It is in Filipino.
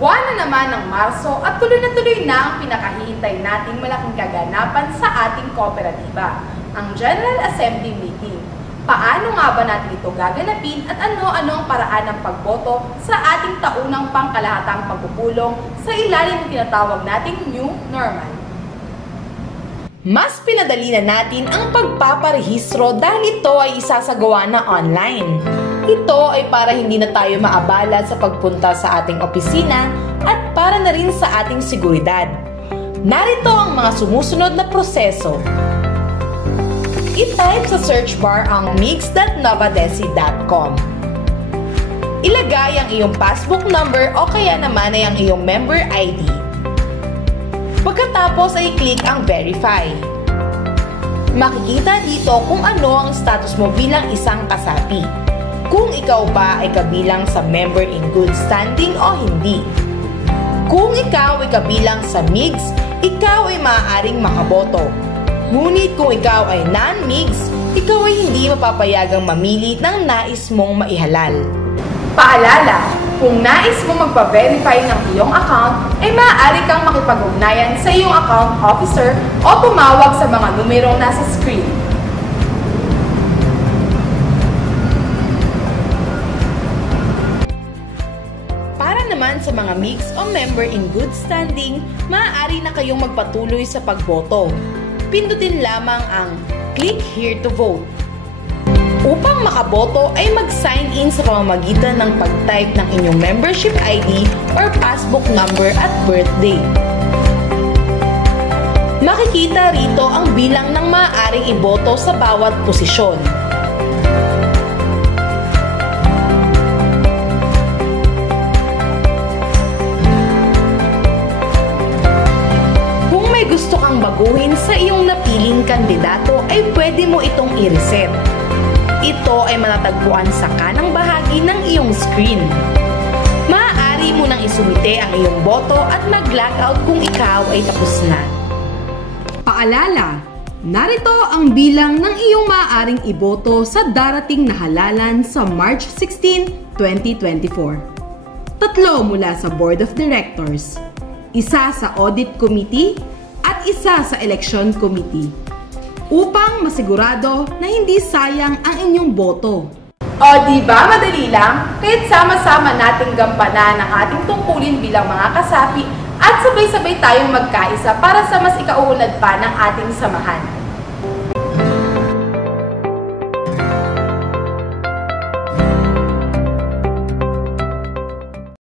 Buwan na naman ng Marso at tuloy na ang pinakahihintay nating malaking kaganapan sa ating kooperatiba, ang General Assembly Meeting. Paano nga ba natin ito gaganapin at ano-ano ang paraan ng pagboto sa ating taunang pangkalahatang pagpupulong sa ilalim ng tinatawag nating New Normal? Mas pinadali na natin ang pagpaparehistro dahil ito ay isasagawa na online. Ito ay para hindi na tayo maabala sa pagpunta sa ating opisina at para na rin sa ating seguridad. Narito ang mga sumusunod na proseso. I-type sa search bar ang mix.novadesi.com. Ilagay ang iyong passbook number o kaya naman ay ang iyong member ID. Pagkatapos ay i-click ang verify. Makikita dito kung ano ang status mo bilang isang kasapi. Kung ikaw ba ay kabilang sa member in good standing o hindi. Kung ikaw ay kabilang sa MIGS, ikaw ay maaaring makaboto. Ngunit kung ikaw ay non-MIGS, ikaw ay hindi mapapayagang mamili ng nais mong maihalal. Paalala, kung nais mong magpa-verify ng iyong account, ay maaari kang makipag-ugnayan sa iyong account officer o tumawag sa mga numerong nasa screen. Sa mga MIGS o member in good standing, maaari na kayong magpatuloy sa pagboto. Pindutin lamang ang click here to vote. Upang makaboto ay mag-sign in sa pamamagitan ng pag-type ng inyong membership ID or passbook number at birthday. Makikita rito ang bilang ng maaaring iboto sa bawat posisyon. Gusto kang baguhin sa iyong napiling kandidato ay pwede mo itong i-reset. Ito ay matatagpuan sa kanang bahagi ng iyong screen. Maaari mo nang isumite ang iyong boto at mag-logout kung ikaw ay tapos na. Paalala, narito ang bilang ng iyong maaaring iboto sa darating na halalan sa March 16, 2024. 3 mula sa Board of Directors, 1 sa Audit Committee, at 1 sa Election Committee upang masigurado na hindi sayang ang inyong boto. O diba madali lang? Kaya't sama-sama nating gampanan ang ating tungkulin bilang mga kasapi at sabay-sabay tayong magkaisa para sa mas ikauunlad pa ng ating samahan.